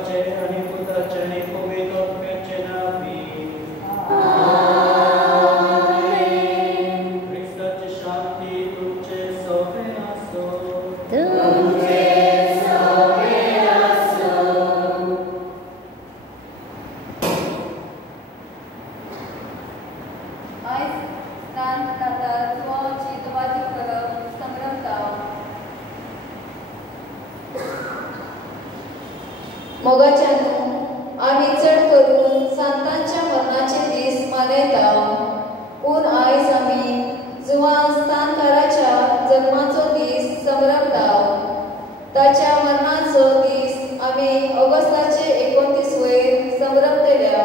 आणि पुत्राचे आणि पवित्र आत्म्याचे नावे ख्रिस्ताची शांती तुमचे सगळे असो. मोगाच्यानू आम्ही चड करून संतांच्या मरणाचे दीस मनयता, पूण आयज आमी जुवान स्थानकाराच्या जल्माचो दीस समरमता. ताच्या मरणाचो दीस आमी ऑगस्टाचे 29 वयर समरमतल्या,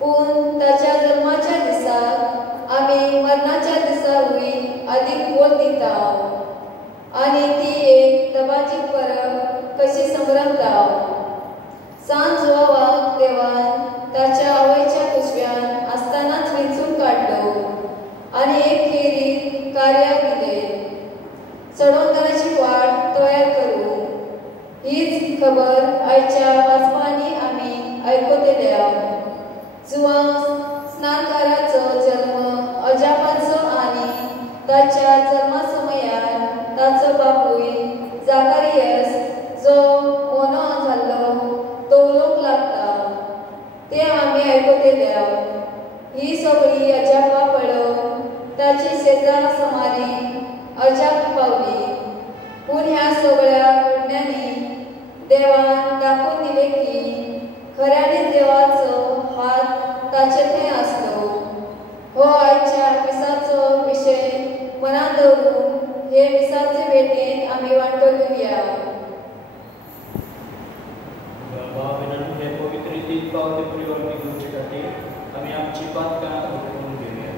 पूण ताच्या जल्माच्या दिसाक आमी मरणाच्या दिसावूय अदीक बोल दिता आनी ती एक दबाची परब कशी समरमता. सांज जुवावाक देवान ताच्या आवयच्या कुशव्यान आसतनाच वेंचून काडलो आनी एक खेरीत कार्याक दिले, चडोवकाराची वाट तयार करूं. हीच खबर आयच्या वाचपांनी आमी आयकतल्या. जुवां स्नानकाराचो जल्म अजापाचो आनी ताच्या जल्मा समयार ताचो बापूय जाकारियास जो मोनो जाल्लो तो लोक लागता ते आमी आयकतल्या. ही सगळी अजापा पळोवन ताची शेजार समारी अजाप पावली. पूण ह्या सगळ्या घडण्यांनी देवान दाखोवन दिले की खऱ्यांनीच देवाचो हात ताचे थंय आसलो. हो आयच्या मिसाचो विशय मनात दवरून हे मिसाचे भेटेन आमी वांटूया. हे पवित्र रीतीत पावते परिवर्तन घेवचे खातीर आमी आमची पातकां करून घेवया.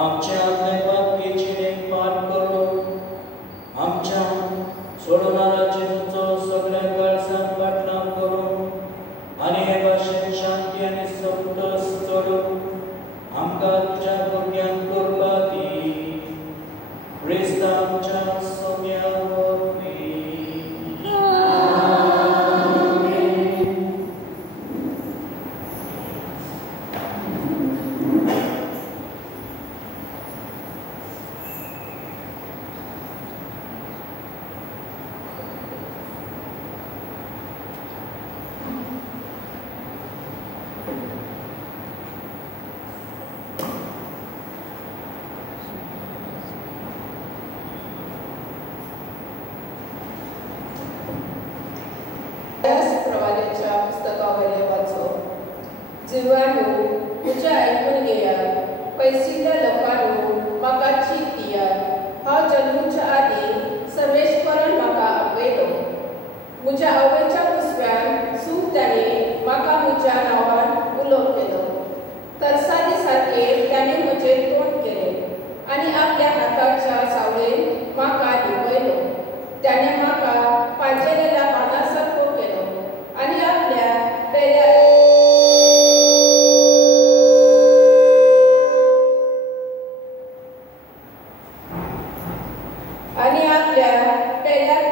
आमच्या आत्मेपातकेची पाठ करून आमच्या सोडवणारा जेजूचो सगळ्या काळजात पाठणाव करून आनी हे भाशेन शांती आनी संतोष चडून आमकां तुज्या भुरग्यांक करपा दी. क्रिस्त आमच्या सोम्या वरवीं. प्रवाद्याच्या पुस्तकावयले वाचो. जिवानो तुझ्या ऐकून घेयात, पैसिल्ल्या लोकांनो म्हाका चीत दियात. हांव जल्मुच्या आदी सर्वेश्वरान म्हाका आपयलो. म्हज्या आवयच्या कुसव्यान सूप त्याने म्हाका म्हज्या नांवान उलोव केलो. तरसादी सारखे त्याने म्हजेर तोंड केले आनी आपल्या हाताच्या सावळेन म्हाका लिपयलो. त्याने म्हाका पांजेलेल्या पानासारको केलो आनी आपल्या पेल्यार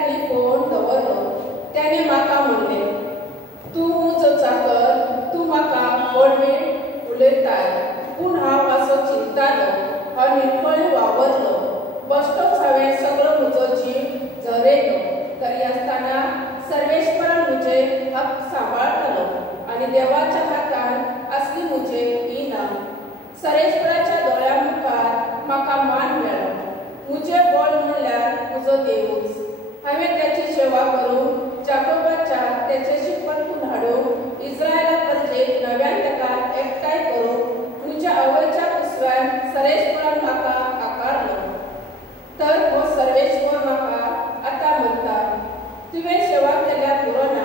लिपोवन दवरलो. त्याने म्हाका म्हणले, तूं म्हजो चाकर, तूं म्हाका वडवेळ उलयताय, पूण हांव असो चिंततालो. हांव निर्मळे वावरलो, बसतोच हांवें सगळो म्हजो जीव झरयलो. तरी आसतना सर्वेश्वरान म्हजे हक सांबाळटालो आनी देवाच्या हातान असली म्हजे इना. सर्वेश्वराच्या दोळ्या मुखार म्हाका मान मेळ्ळो. म्हजे बळ म्हणल्यार म्हजो देवूच. हांवें त्याची सेवा करून जाकोबाच्या तेचेशी परतून हाडून इस्रायला परजेक नव्यान ताका एकठांय करून म्हज्या आवयच्या कुसव्यान सर्वेश्वरान म्हाका आकारलो. तर हो सर्वेश्वर म्हाका आतां म्हणटा, तुवें सेवा केल्यार पुरो ना,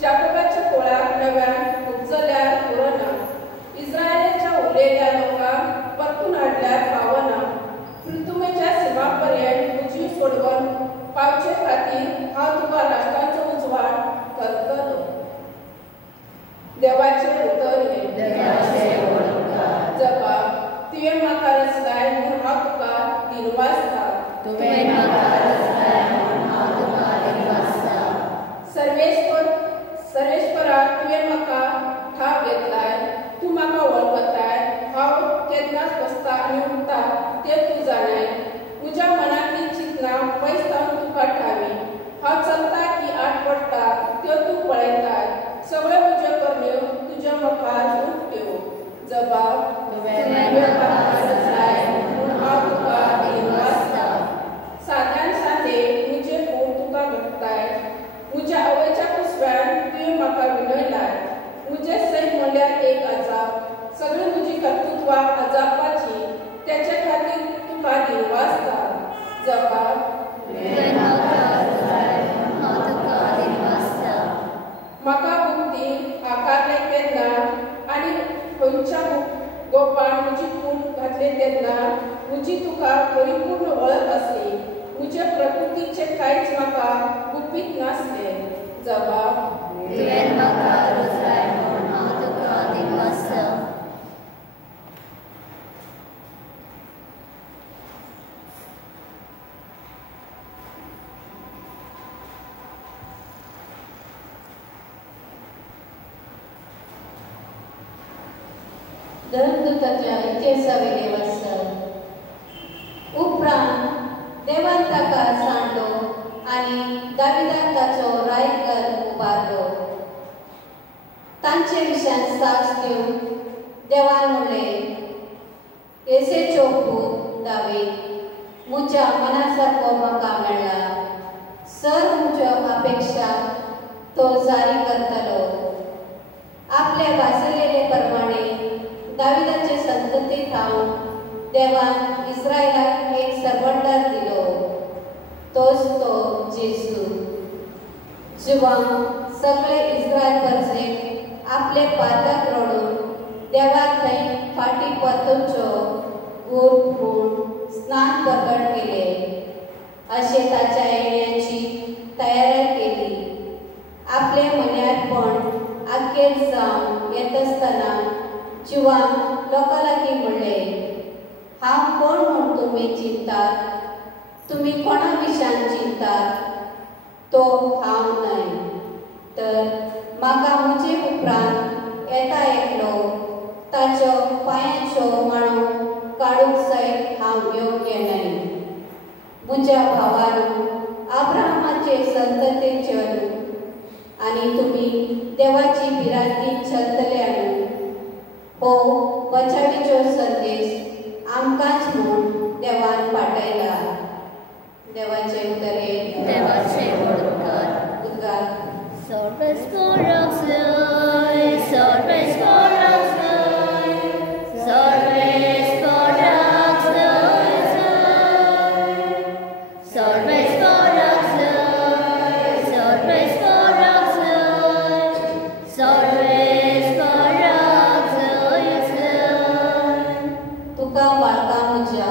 जाकोबाच्या कोळाक नव्यान उपजल्यार पुरो ना, इस्रायलाच्या उरलेल्या लोकांक परतून हाडल्यार फावना. पृथ्वीच्या सीमा पर्यंत तुजी सोडवण पावचे खातीर हांव तुका राष्ट्रांचो उजवाड करतलो. देवाचें उतर हे. जबाब, तुवें म्हाका रचलाय म्हूण हांव तुका दिनवासता. सर्वेश्वरा, तुवें म्हाका ठाव घेतलाय, तूं म्हाका वळखताय. हांव केन्नाच बसता आनी उठता तें तूं जाणाय. म्हज्या मनांतली चिंतना पयस जावन तुका ठावी. हांव चलता की आट पडटा त्यो तूं पळयताय. सगळ्यो म्हज्यो करण्यो तुज्या मुखार उक्त्यो. जबाब, हांव तुका दिनवासता. साद्यान सादे म्हजे खूण तुका घडटाय. म्हज्या आवयच्या कुसव्यान तुवें म्हाका विणयलाय. म्हजे सैम म्हणल्यार एक अजाप. सगळी म्हजी कर्तुत्वां अजापाची. तेचे खातीर तुका दिनवासता. जबाब, म्हाका मुक्ती आकारले तेन्ना आनी खंयच्या गोपान म्हजी खूण घातले तेन्ना म्हजी तुका परिपूर्ण वळख आसली. म्हजे प्रकृतीचे कांयच म्हाका गुपीत नासले. जबाब, धर्मदूताच्या इतिहासावेले वाचन. उपरांत देवान ताका सांडलो आनी दाविदाक ताचो रायकर उबारलो. तांचे विशयान साक्ष दिवन देवान म्हणलें, येसेचो पूत दावीद म्हज्या मनासारको म्हाका मेळ्ळा. सर म्हज्यो अपेक्षा तो जारी करतलो. आपल्या भासलेले प्रमाणे दाविदाचे संततीक हांव देवान इस्रायलाक एक सरवंडार दिलो. तोच तो जेजू. जिवांक सगळे इस्रायल परजेक आपले पाताक रडून देवाक थंय फाटी परतुंचो गूर स्नान प्रकट केले, अशे ताच्या येण्याची तयारी केली. आपले मन्यारपण आखेर जावन येत असतना जिवान लोकां लागीं म्हणले, हांव कोण म्हूण तुमी चिंतात? तुमी कोणा विशान चिंतात? तो हांव न्हय, तर म्हाका म्हजे उपरांत येता एकलो ताच्यो पांयाच्यो माळो काडूंक सयत हांव योग्य न्हय. म्हज्या भावानो, अब्राहमाचे संततेचे आनी तुमी देवाची भिरांती चलतले न्हू. हो बचावीचो संदेश आमकांच म्हूण देवान पाठयला. देवाचे उतरे देवाचे उद्गार उद्गार सर्वेस्पराक जय, सर्वेस्पराक जय, सर्वेस्पराक जय जय, सर्वेस्पराक जय, सर्वेस्पराक जय, सर्वेस्पराक जय जय. तुका बाळका म्हज्या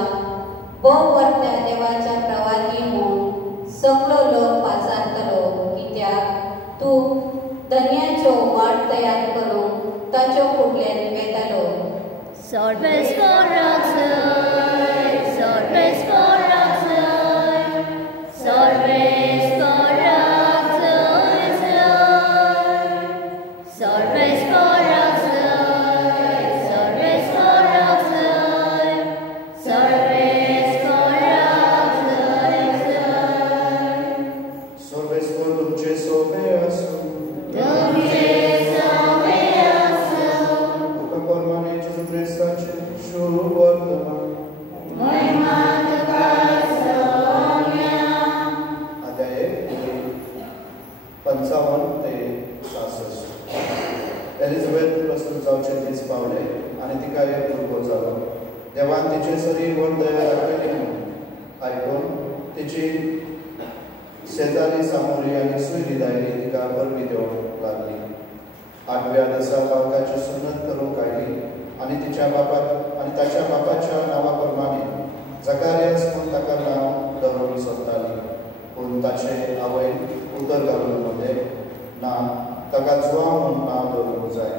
भोव वर्त्या देवाच्या प्रवादी म्हूण सगळो लोक पाचारतलो, कित्याक तूं धन्याचो वाट तयार करून ताच्यो फुडल्यान येतालो. सर्वेस्पराक जय, सर्वेस्पराक जय, सर्वेस्पराक जय जय, सर्वेस्पराक जय, सर्वेस्पराक जय, सर्वेस्पराक जय जय. सर्वेस्पर तुमचे सोबे आसूं, तुमचे सोबे आसूं, तुका परमाने जेजू क्रिस्ताचे शुभ वर्तमान. महिमा तुका सोम्या. अध्याय 55 ते 66. एलिझाबेथ प्रसूत जावचे दीस पावले आनी तिका एक भुरगो जालो. देवान तिचे सरी व्हड दया दाखयली म्हूण आयकून तिची शेजारी सामोरी आनी सुयरी दायली तिका बरमी दिवंक लागली. 8व्या दिसा बाळकाची सुन्नत करूंक आयली आनी ताच्या बापाच्या नांवा प्रमाणे जकारियास म्हूण ताका नांव दवरूंक सोदताली. पूण ताचे आवयन उतर घालून म्हणलें, ना, ताका जुआंव म्हूण नांव दवरूंक जाय.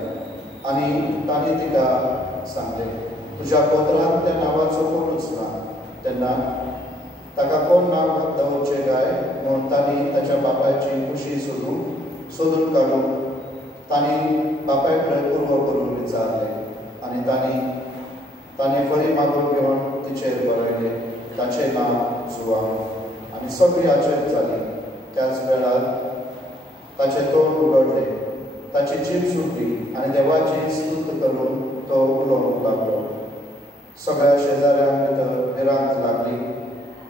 आनी तांणी तिका सांगलें, तुज्या पोतरांत त्या नांवाचो कोणूच ना. तेन्ना ताका कोण नांव दवरचें काय म्हूण तांणी ताच्या बापायची कुशी सोदून काडून तांणी बापाय कडेन उर्वो करून विचारलें. आनी तांणी फळी मागून घेवन तिचेर बरयलें, ताचें नांव जुआंव. आनी सगळीं आश्चर्य जालीं. त्याच वेळार ताचें तोंड उगडलें, ताची जीब सुटली आनी देवाची स्तुत करून तो उलोवंक लागलो. सगळ्या शेजाऱ्यांक भितर भिरांत लागली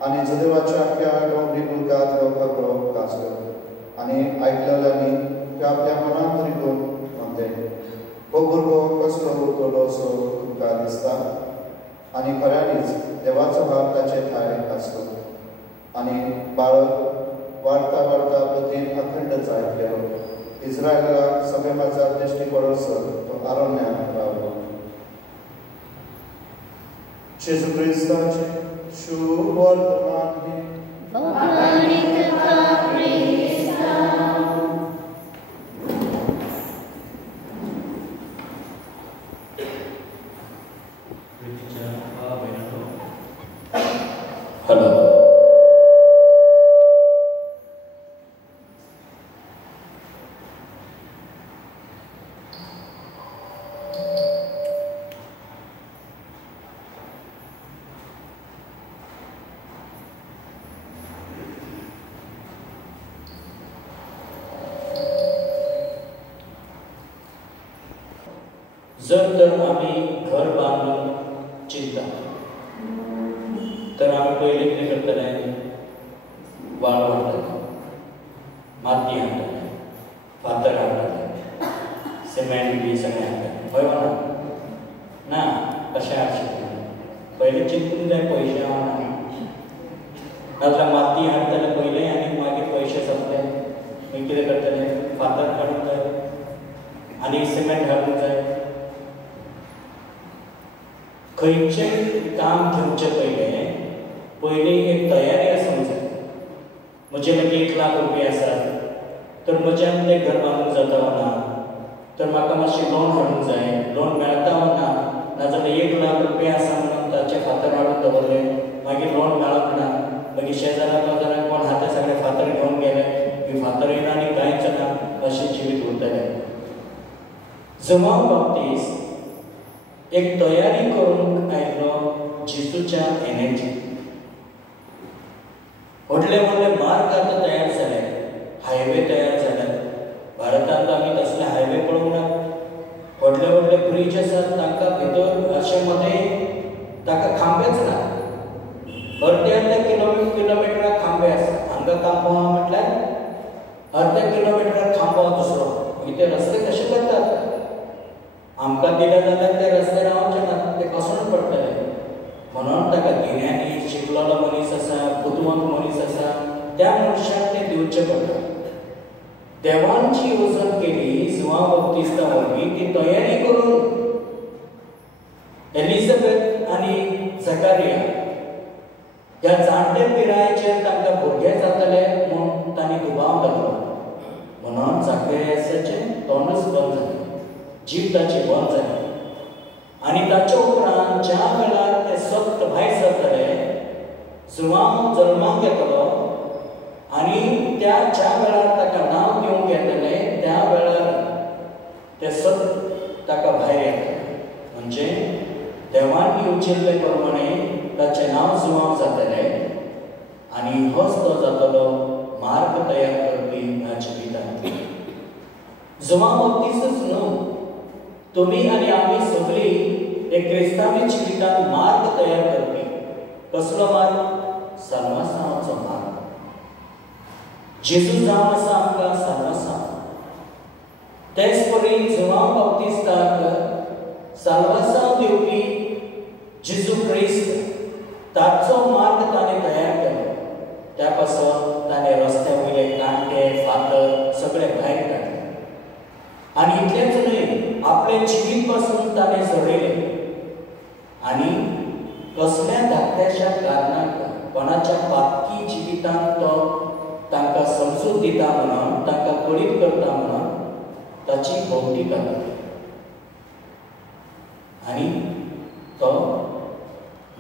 आनी जदेवाच्या आख्या डोंगरी मुलगांत हो खबरो गाजलो. आनी आयकलेल्यांनी ते आपल्या मनांत रिकून म्हणले, हो भुरगो कसलो उरतलो असो तुमकां दिसता? आनी खऱ्यांनीच देवाचो हात ताचे थाय आसलो. आनी बाळक वाडटा वाडटा पतीन अखंड जायत गेलो. इस्रायलाक सगळे माजार दिश्टी पडसर तो आरण्यांत रावलो. जेजू क्रिस्ताचे शुभ वर्तमान हे भगवानी तुका क्रिस्ता. प्रितीच्या भावा बहिणींनो, हॅलो. जर तर आम्ही घर बांधून चिंता तर आम्ही पहिले कितें करतले? वाळ हाडटले, माती हाडटले, फातर हाडटले, सिमेंट बी सगळें हाडटले. हय वा ना? कशें हाडशिल्लें? पयलीं चिंतूंक जाय पयशे हांव ना. नाजाल्यार माती हाडटले पयलें आनी मागीर पयशे सोंपले मागीर कितें करतले? फातर हाडूंक जाय आनी सिमेंट हाडूंक जाय. खंयचेंय काम घेवचे पयलें पयली एक तयारी आसूंक जाय. म्हजे लागीं 1 लाख रुपया आसात, तर म्हज्यान तें घर बांदूंक जाता वा ना, तर म्हाका मातशें लोन हाडूंक जाय. लोन मेळटा वा ना, नाजाल्यार 1 लाख रुपया आसा म्हणून ताचे फातर हाडून दवरले, मागीर लोन मेळप ना, मागीर शेजाऱ्याक पाजाऱ्याक कोण हाते सगळे फातर घेवन गेले, ही फातर येना आनी कांयच ना, अशें जिवीत उरतलें. जमाव बाबतींत एक तयारी करूंक आयिल्लो जेजूच्या येण्याची. व्हडले व्हडले मार्ग आतां तयार जाले, हायवे तयार जाल्यात. भारतांत आमी तसले हायवे पळोवंक ना. व्हडले व्हडले ब्रिज आसात, तांकां भितर अशे मध्ये ताका खांबेच ना. अर्दे किलोमिटराक खांबे आसा. हांगा खांबो आहा म्हटल्यार अर्ध्या किलोमिटराक खांबो दुसरो. मागीर ते रस्ते कशे करतात? आमकां दिले जाल्यार ते रस्ते रावचे नात, ते कोसळून पडटले. म्हणून ताका गिन्यांनी शिकलेलो मनीस आसा, बुदवंत मनीस आसा, त्या मनशाक ते दिवचे पडटा. देवान जी येवजण केली जुआंव बाप्तिस्ता वरवीं ती तयारी करून एलिझाबेथ आनी झकारिया ह्या जाणटे पिरायेचेर तांकां भुरगे जातले म्हूण तांणी दुबाव घातलो. म्हणून झकारियासाचें तोंडूच बंद जालें, जीव ताची बंद जाली. आनी ताचे उपरांत ज्या वेळार ते सक्त भायर सरतले, जुआंव जल्माक येतलो आनी त्या ज्या वेळार ताका नांव दिवंक येतले, त्या वेळार ते सत ताका भायर येतले. म्हणजे देवान येवजिल्ले प्रमाणे ताचें नांव जुआंव जातलें आनी होच तो जातलो मार्ग तयार करपी ह्या जिवितांत. जुआंव बाप्तिस्तूच न्हू, तुमी आनी आमी सगळीं एक क्रिस्तांवी जिवितांत मार्ग तयार करपी. कसलो मार्ग? साल्वासांवाचो मार्ग. जेजू जावन आसा आमकां साल्वासांव. तेच परी जुआंव बाप्तिस्ताक साल्वासांव दिवपी जेजू क्रिस्त, ताचो मार्ग ताणें तयार केलो. त्या पासून ताणें रस्त्या वयले कांटे फातर सगळे भायर काडले. आनी इतलेंच न्हय, आपलें जिवीत पासून ताणें झडयलें. आनी कसल्या धाकट्याशा कारणाक कोणाच्या पातकी जिवितांत तो तांकां समजूत दिता म्हणून, तांकां कळीत करता म्हणून ताची भोवती घालता. आनी तो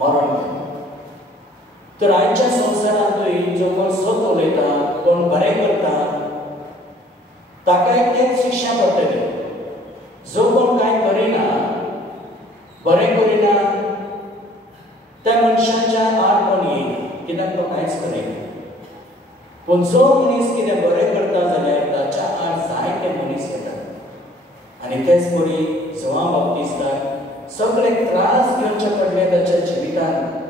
मरण केलो. तर आयच्या संवसारांतूय जो कोण सत उलयता, कोण बरें करता, ताकाय तेच शिक्षा पडटली. जो कोण कांय करिना, बरें करिना, त्या मनशाच्या आड कोण येयना, कित्याक तो कांयच करिना. पूण जो मनीस कितें बरें करता जाल्यार ताच्या आड जायते मनीस येतात. आनी तेच परी जुआंव बाप्तिस्ताक सगळे त्रास घेवचे पडले ताच्या जिवितांत.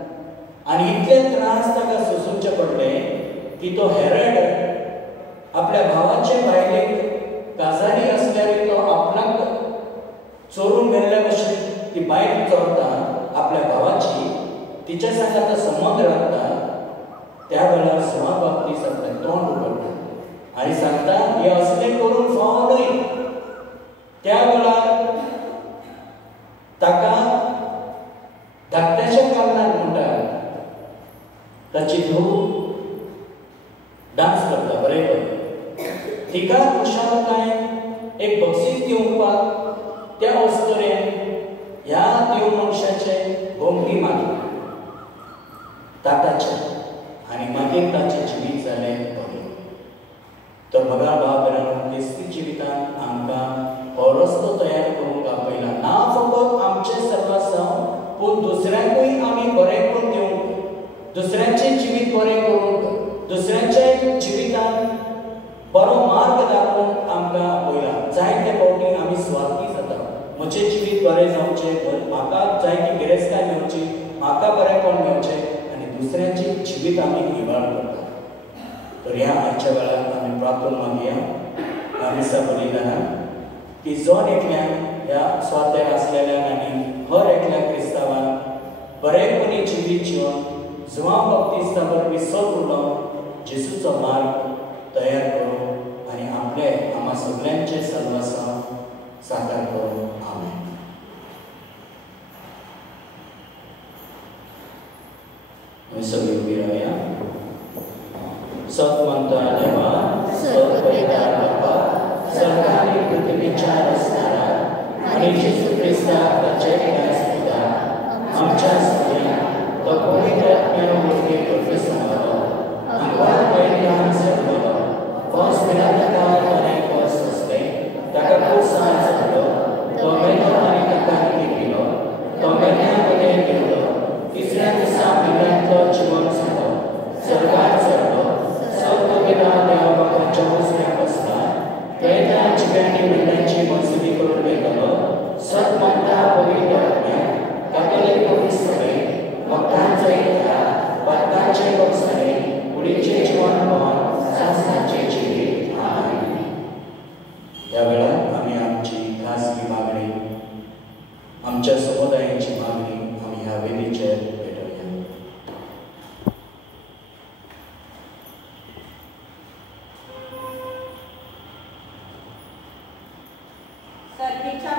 आनी इतले त्रास ताका सोंसूचे पडले की तो हेरोड आपल्या भावाचे बायलेक काजारी आसल्यार तो आपणाक चोरून गेल्ल्या भशेन ती बायल चोरता आपल्या भावाची, तिच्या संग आतां संबंद राखता. त्या वेळार जुआंव बाप्तिस्त आपलें तोंड उगडटा आनी सांगता, हे असलें करून फावो न्हय. त्या वेळार ताका धाकट्याच्या कारणान म्हणटा, ताची धूव डान्स करता बरें करून. तिका खुशालकाय एक बक्षीस दिवपाक त्या वस्तुरेन ह्या देव मनशाचे भोंवडी मारली ताटाचे. आनी मागीर ताचें जिवीत जालें बरें. तर बघा बाबरान क्रिस्ती जिवितांत आमकां हो रस्तो तयार करूंक आपयला. ना फकत आमचे सर्वासांव, पूण दुसऱ्यांकूय आमी बरेंपण दिवंक, दुसऱ्यांचें जिवीत बरें करूंक, दुसऱ्यांच्या जिवितांत बरो मार्ग दाखोवंक आमकां आपयला. जायते फावटी आमी स्वार्थी जाता. म्हजें जिवीत बरें जावचें, म्हाका जाय ती गिरेस्ताय मेळची, म्हाका बरेंपण मेळचें, आनी दुसऱ्यांचें जिवीत आमी इबाड करता. तर ह्या आयच्या वेळार आमी प्रार्थना मागया ह्या दिसा बलिदानाक की जोन एकल्याक ह्या स्वार्थेर आसलेल्याक आनी हर एकल्या क्रिस्तावान बरेपणी जिवीत जिवन जुआंव बाप्तिस्ता वरवीं सत उलोवन जेजूचो मार्ग तयार करूं आनी आपले आम्हा सगळ्यांचे सर्वासांव साकार करूं. आमेन. आम्ही सगळी उभी राहूया. सत म्हणता देवा, सत पिता बाबा, सरकारी पृथ्वीच्या असणारा आणि येशू ख्रिस्ताचे सुद्धा आमच्या सगळ्यांना तो पवित्र आत्म्याने प्रसन्न आमच्या पैशान सर्व पास मिळाला आणि पास असते ताका प्रोत्साहन झालो तो महिना आणि ताका केलो तो महिन्यामध्ये गेलो तिसऱ्या दिवसा महिन्यातलो जीवन झालो सरकार चढलो सर्वविधा देवाबापाच्या उजव्या बसला वेदांत जिव्यांनी महिन्याची मजुरी करून गेलो सत म्हणता पवित्र आत्म्या कॅथोलिक पवित्र सभे भक्तांचे इतिहास भक्तांचे बक्षणे पुढीचे जीवन शासनाचे जीवित आमेन. या वेळात आम्ही आमची खासगी मागणी आमच्या समुदायाची मागणी आम्ही ह्या वेदीचेर भेटूया. सर्गीच्या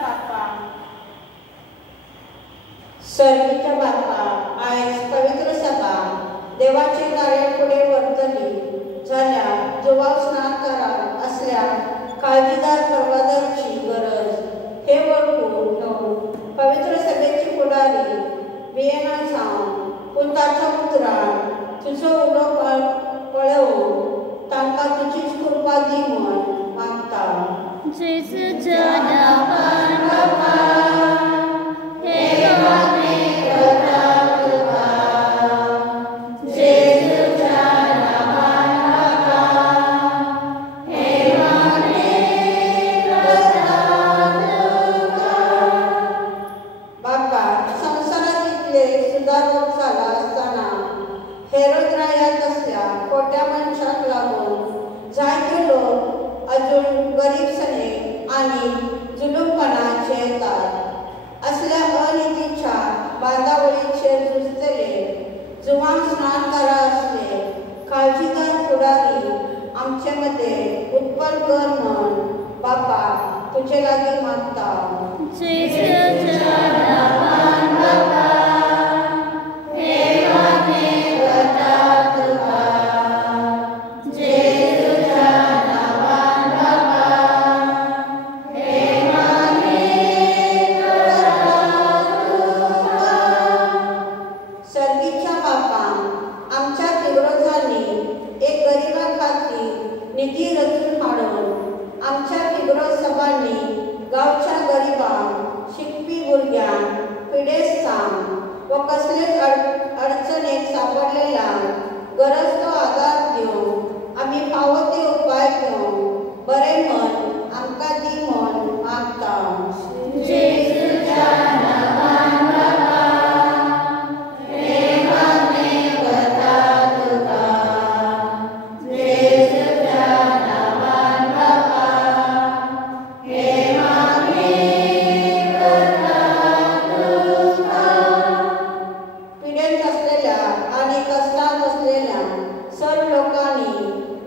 बाप्पा आयज पवित्र सभा देवाचे कार्य पुढे वर्तली झाल्या जुवाक स्नान करा असल्या काळजीदार परवादाची गरज हे वळखून घेऊन पवित्र सभेची पुढारी बियेना जावन पुताच्या उतरान तुजो उलो पळवून तांकां तुजीच कृपा दी म्हूण मागता. जेसूच्या नांवान बापा हे मागणे करता तुका. जेसूच्या नांवान बापा हे मागणे करता तुका. बाप्पा संसारात इतले सुदारक जाला असताना हेरोद रायात असल्या खोट्या मनशाक लागून जायते लोक अजून गरीबसणे आणि जुलूमपणाचे येतात. असल्या अनितीच्या बांधावळीचेर झुजतले जुवांक स्नान करा असले काळजीदार पुढारी आमचे मध्ये उत्पन्न कर म्हण बापा तुझे लागीं मागता. जेसूच्या नांवान बापा हे मागणे करता तुका. जेसूच्या नांवान बापा हे मागणे करता तुका. सर्गीच्या बापान आमच्या फिग्रोजांनी एक गरिबा खातीर निधी रचून हाडून आमच्या फिग्रो सभांनी गांवच्या गरिबांक शिकपी भुरग्यांक पिडेस्तांक व कसलेच अडचणेक सापडलेल्यांक गरज तो आदार दिवंक आमी फावो ते उपाय घेवंक बरें मन आमकां दी म्हूण मागता. जेसूच्या नांवान बापा हे मागणे करता तुका. जेसूच्या नांवान बापा हे मागणे करता तुका. पिडेंत असलेल्या आणि कष्टांत असलेल्या सर्व लोकांनी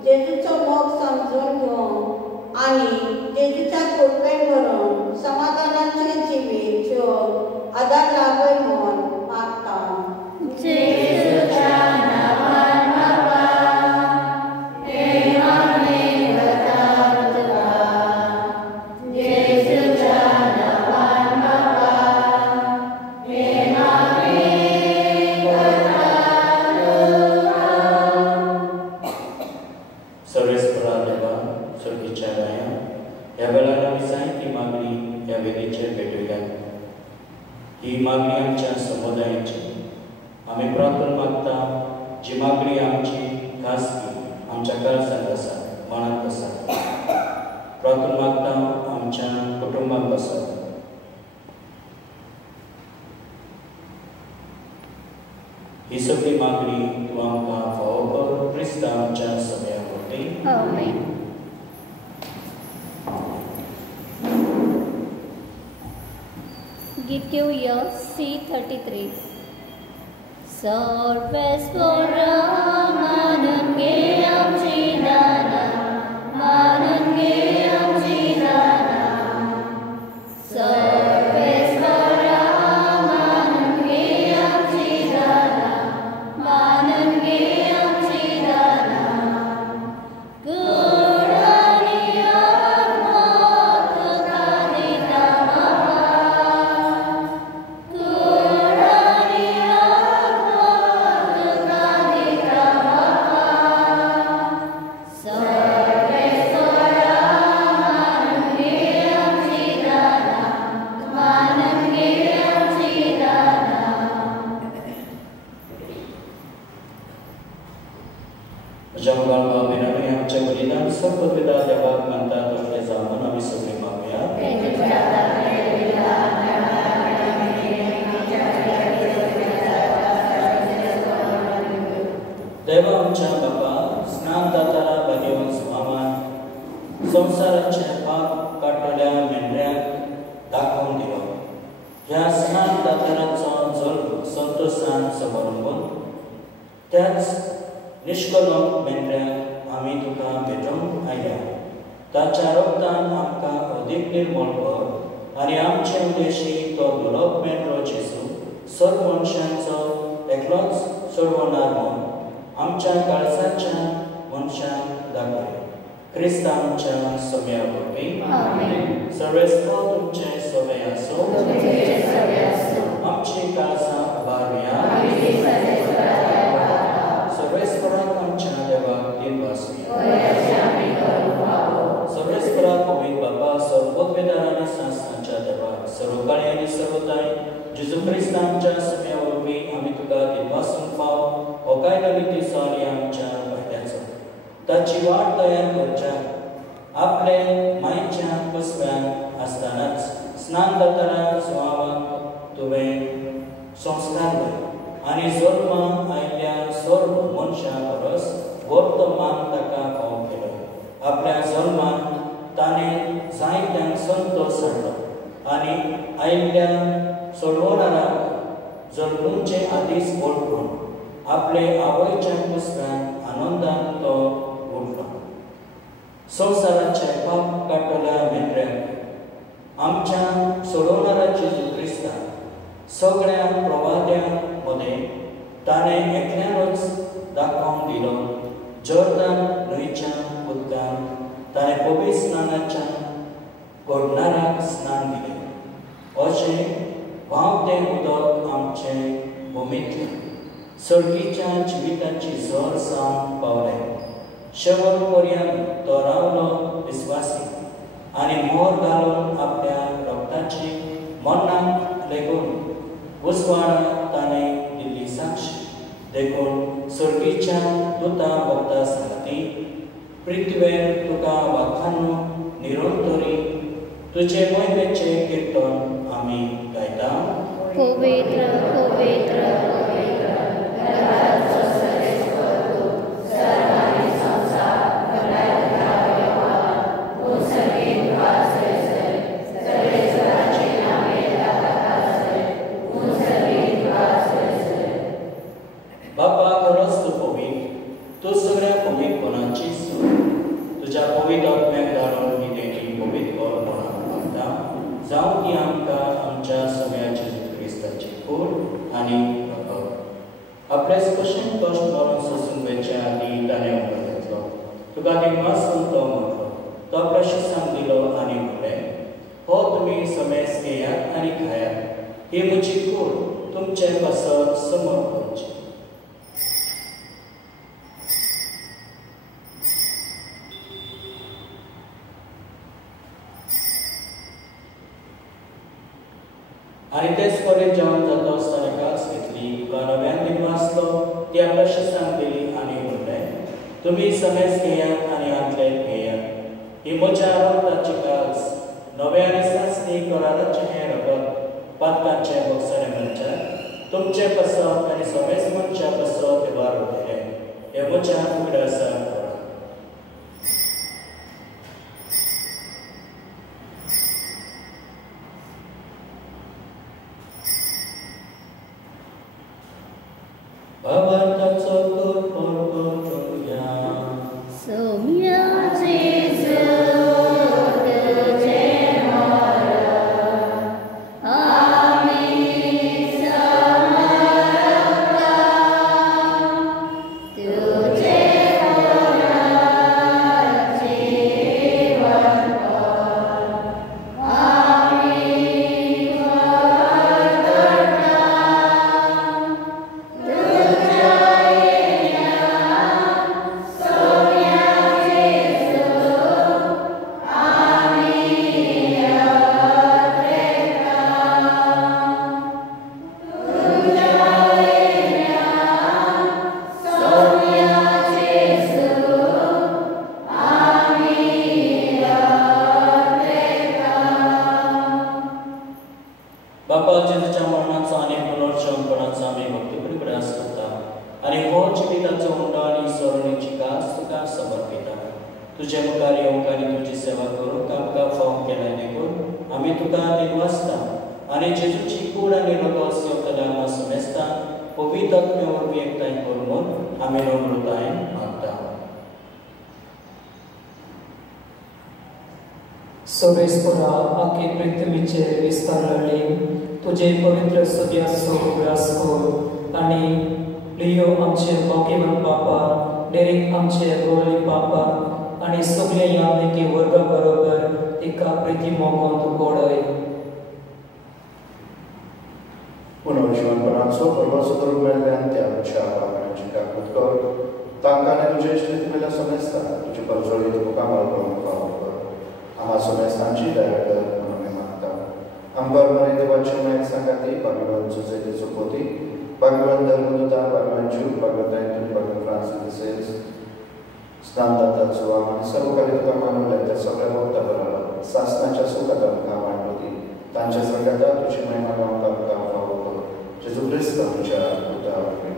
जेजूचो मोग समजून घेवंक आणि जेजूच्या कृपेन भरून समाधानाचे जिवीत जिवंक आदार लाभय म्हूण मागता. जेसूच्या नांवान बापा हे मागणे करता तुका. जेसूच्या नांवान बापा हे मागणे करता तुका. सर्वेस्परा देवा सर्गीच्या राया ह्या वेळार आमी जायती मागणी ह्या वेदीचेर भेटूया. ही मागणी आमच्या समुदायाची आमी प्रार्थना मागता जी मागणी आमची खासगी आमच्या काळजांत आसा मनांत आसा. प्रार्थना मागता आमच्या कुटुंबांत आसा. ही सगळी मागणी तूं आमकां फावो कर क्रिस्ता आमच्या सगळ्या वरवीं. आमेन. Gittiuya C33 Sarvesvara Manangeyam Jidana Manangeyam Jidana Sarvesvara Manangeyam Jidana तुझ्या मुलांना विनम्र आमचे बलिदान सर्व पिता देवाक मानतात तसले जावन आम्ही सगळे मागूया. देवा आमच्या बापा स्नान जाताना भाग्यवान स्वामान संसाराचे पाप काटलेल्या मेंढऱ्याक दाखवून दिलो. ह्या स्नान जातानाचो जल्म संतोषान समारंभून त्याच निष्कलंक मेंढऱ्याक आमी तुका भेटोवंक आयल्या. ताच्या रक्तान आमकां अदीक निर्मळ कर आनी आमचे उद्देशी तो दुलोक मेंढरो जेजू सर्व मनशांचो एकलोच सोडवणार म्हूण आमच्या काळजाच्या मनशांक दाखय. क्रिस्त आमच्या सव्या वरवीं सर्वेस्तो तुमचे सवय आसो. आमची काळजां उबारुया. सर्वेस्पराक आमच्या देवाक दिन वासुया. सर्वेस्पराक पवित्र बापा सर्ववेदार आनी शास्त्रांच्या देवाक सर्वकाळी आनी सर्वदाय जेजू क्रिस्त आमच्या सव्या वरवीं आमी तुका दिन वासूंक फाव हो काय नवी दिसाळी आमच्या फायद्याचो. ताची वाट तयार करच्याक आपले मायेच्या कसव्यान आसतनाच स्नान जाताना सुवाळ्याक तुवें संस्कार कर आनी जल्मा आयिल्ल्या सर्व मनशां परस व्हड मान ताका फावो केलो. आपल्या जल्मान ताणें जायत्यांक संतोश हाडलो आनी आयिल्ल्या सोडवणाराक जल्मूचे आदीस वळखून आपले आवयच्या कुसव्यान आनंदान तो उठलो. संसाराचे पाप काटलेल्या मेंढऱ्याक आमच्या सोडवणारा जेजू क्रिस्तान सगळ्या प्रवाद्यां मदें ताणें एकल्यानूच दाखोवन दिलो. जॉर्दान न्हंयच्या उदकान ताणें पवित्र स्नानाच्या घडणाऱ्याक स्नान दिलें. अशें व्हांवतें उदक आमचे भुमींतल्यान सर्गीच्या जिविताची झर सावन पावलें. शेवट पर्यंत तो रावलो विस्वासी आनी मोर घालून आपल्या रक्ताची मरणाक लेगून उजवाडा ताणें दिल्ली साक्षी देखून सर्गीच्या दुतां भोगता सांगती पृथ्वेर तुका वाखाणू निरंतरी तुजे मोहिमेचे किर्तन आमी गायता. पवित्र पवित्र पवित्र घराचो सर्वेस्वर तूं सर्वांनी संसार घरावा उंचगेन वाजयसर सर्वेस्वराचे नामे दाखयसर उंचगेन वाजयसर. बापा खरोच तूं पवित्र. तूं सगळ्या पवित्रपणाची सूर. तुज्या पवित्र आत्म्याक धाडून ही देणी पवित्र कर म्हणून मागता. जावं ती आमकां आमच्या सगळ्या जेजू क्रिस्ताची कूड आनी आपल्या स्पर्शेन कश्ट करून सोसून वेचे आदी ताणें उलो घेतलो. तुका दिनवासून तो म्हटलो. तो आपल्या शिसांक दिलो आनी म्हणलें, हो तुमी समेस घेयात आनी खायात. ही म्हजी कूड तुमचे पासत समोर करची. आनी तेच परेन जेवण जाता आसतना कास घेतली. नव्यान दिन वाचलो ती आपल्या शिसांक दिली आनी म्हणलें, तुमी समेस घेयात आनी आंतलेत घेयात. ही म्हज्या रक्ताची कास नवे आनी सासणी कराराचें हें रगत पातकांचे बक्षणे मनशाक तुमचे पासत आनी समेस मनशा पासत वार उरलें. हे म्हज्या कुडासाक करा. Babantaco korporko czołgia. Sumia Jezu, Tudzie mora. Amen. Samarata. Tudzie mora. Jivan par. Amen. Vargata. Tudzie तुझे मुखार येवंक आनी तुजी सेवा करूंक आमकां फावो केला देखून आमी तुका दिनवासता आनी जेजूची कूड आनी रगत सेवतले आमा समेस्ता पवित्र आत्म्या वरवीं एकठांय करून आमी नम्रतायेन मागता. सोबेस्परा आखे पृथ्वीचेर विस्तारली तुझे पवित्र सुद्याचो उगडास कर आनी लियो आमचे बाकीवन पापा डेरीक आमचे गोवली पापा आनी सगळे यादकी वर्गा बरोबर तिका प्रिती मोगोन गोडय. पुनर्जीवनपणाचो परवा सुदरूंक मेळ्ळ्यान त्या आमच्या वागण्याची काकूत कर. तांकां आनी तुजे इश्टीत मेल्या समेस्ता तुजी परजोळी तुका मालपाक फावो कर. आम्हा समेस्तांची दया कर म्हणून आमी मागता. आमकां मरे देवाचे मायक सांगाती भगवान सुसेतीचो पोती भगवान धर्मदूता भगवान जूक भगवान एंटनी भगवान फ्रांसीस द सेल्स स्नानदाताचो आनी सर्व काही तुका मानवले त्या सगळ्या भक्ता बरोबर सासनाच्या सुखात आमकां वांटोदी तांच्या संगता तुजी महिमा गावंक आमकां फावो कर. जेजू क्रिस्त आमच्या पुता वरवीं.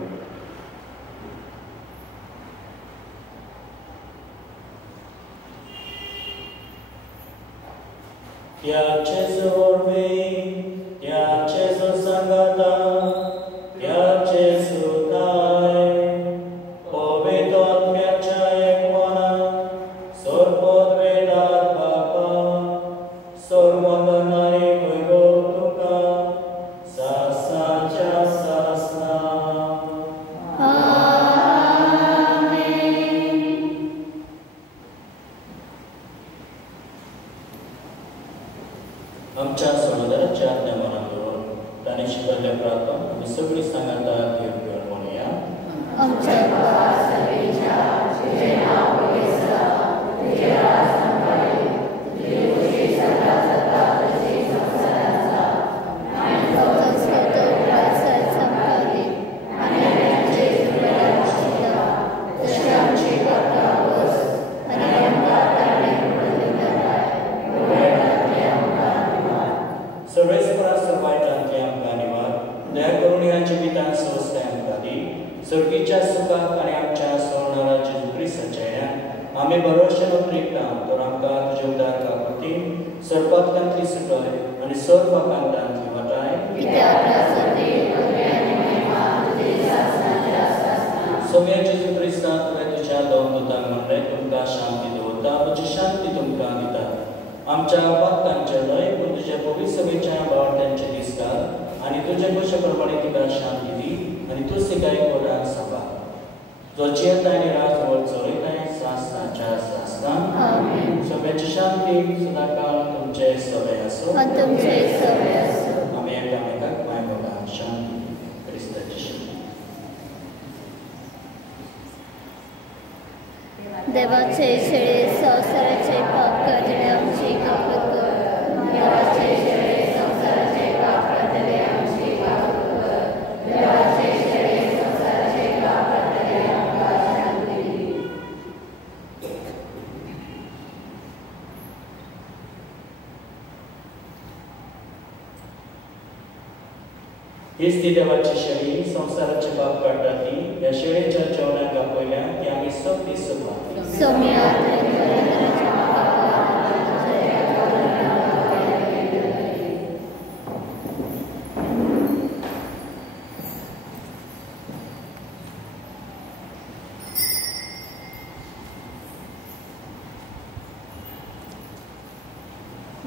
Piaceți vorbi, piaceți sangata, piaceți dai, povitot piaceai bona, sorpot vedat papa, sormodanari voivotuka, sasa cha sasna. आमच्या सहोदराच्या आज्ञा मनात धरून ताणे शिकवल्या प्रार्थना आमी सगळीं सांगाता घेवन घेवन म्हणुया. आमच्या सर्वेच्या तुझे नाव पवित्र तुझे राज संभाळी तुझी खुशी सदा सदा तशी संसाराचा आणि तो स्वतो रासाय संभाळी आणि आमचे सुरक्षिता तशी आमची करता बस आणि आमकां ताणे पडून जाताय सर्वेस्परा सर्वायतांतले आमकां निवार दया करून ह्या जिवितांत स्वस्थाय आमकां दी. सर्गीच्या सुखाक आनी आमच्या सोडणारा जेजू क्रिस्ताच्या येण्याक आमी भरोशेन उतरिकता तर आमकां तुजे उदार काकुती सर्पातकांतली सुटय आनी सर्पाकांतांतली वटाय सगळ्या जेजू क्रिस्ता तुवें तुज्या दोन दुतांक म्हणलें तुमकां शांती दवरता म्हजी शांती तुमकां दिता. आमच्या पातकांचे न्हय पूण तुज्या पवित्र सभेच्या बावट्यांचे दिसतात आनी तुजे कशे प्रमाणे तिका शांती दी आनी तूं सिकाय कोडाक सांबाळ. जो जियेता आनी राजवळ चलयताय सासनाच्या सासनान सभेची शांती सदांकाळ तुमचे सभे आसूं. आमी एकामेकाक मायबापाक शांती क्रिस्ताची शांती. देवाचे शेळे संसाराचे पाप काढले आमची कापत कर. देवाचे शेळे संसाराचे पाप काढले आमची कापत कर. देवाचे शेळे संसाराचे पाप काढले आमकां शांती दी. हीच ती देवाची शेळी संसाराचे पाप काडटा ती. ह्या शेळेच्या जेवणाक आपयल्या ती आमी सगळीं सुखा.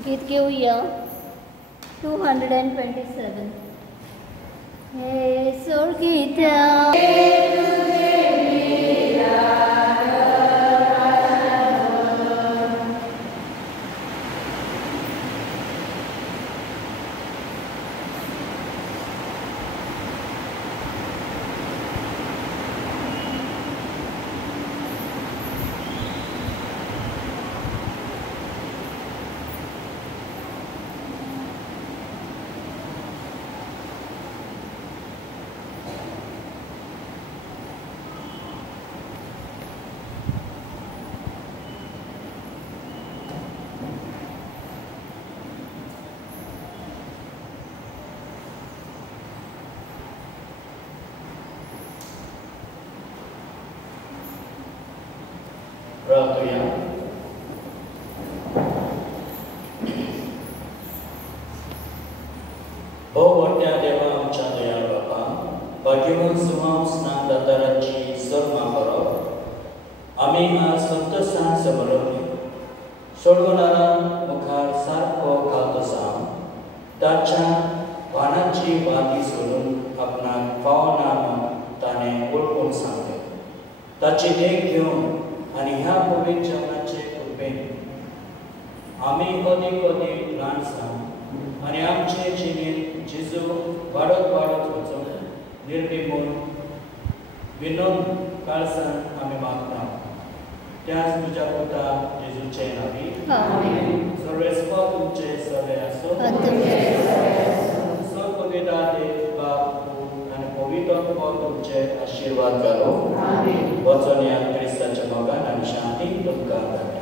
गीत घेऊया 227. हे सोडगीत्या प्रार्थया. घेवन सुमाव स्नान दाताराची सर्मा करप आमी आज संतोशान समरवली सोडवणारा मुखार सारको घालतो साम ताच्या वाहनाची वादी सोडून आपणाक पावना म्हूण ताणें ओळखून सांगलें ताची देख घेवन आनी ह्या पवित्र जेवणाचे कृपेन आमी अदीक अदीक ल्हानसां आनी आमचे जिणेंत जेजू वाडत वचून निर्विमूल विनोद काळसान आमी मागता त्याच तुज्या पुता जेजूचे नांवी सर्वेस्पर तुमचे सगळे आसूं सर्वविदा देव बाप आनी पवित्र तुमचे आशिर्वाद घालो वचन ह्या क्रिस्ताच्या मोगान आनी शांती तुमकां धाडटा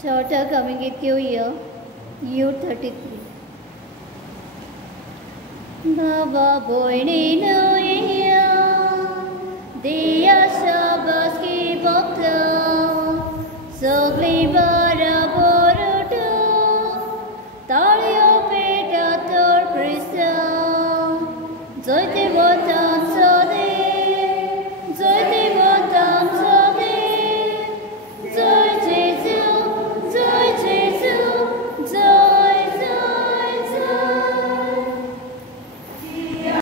Shorter coming at you year, U33. Baba boyni noya, diya shabaski bakla, sogli bara boruto, talio peta tor Krista, zoite bota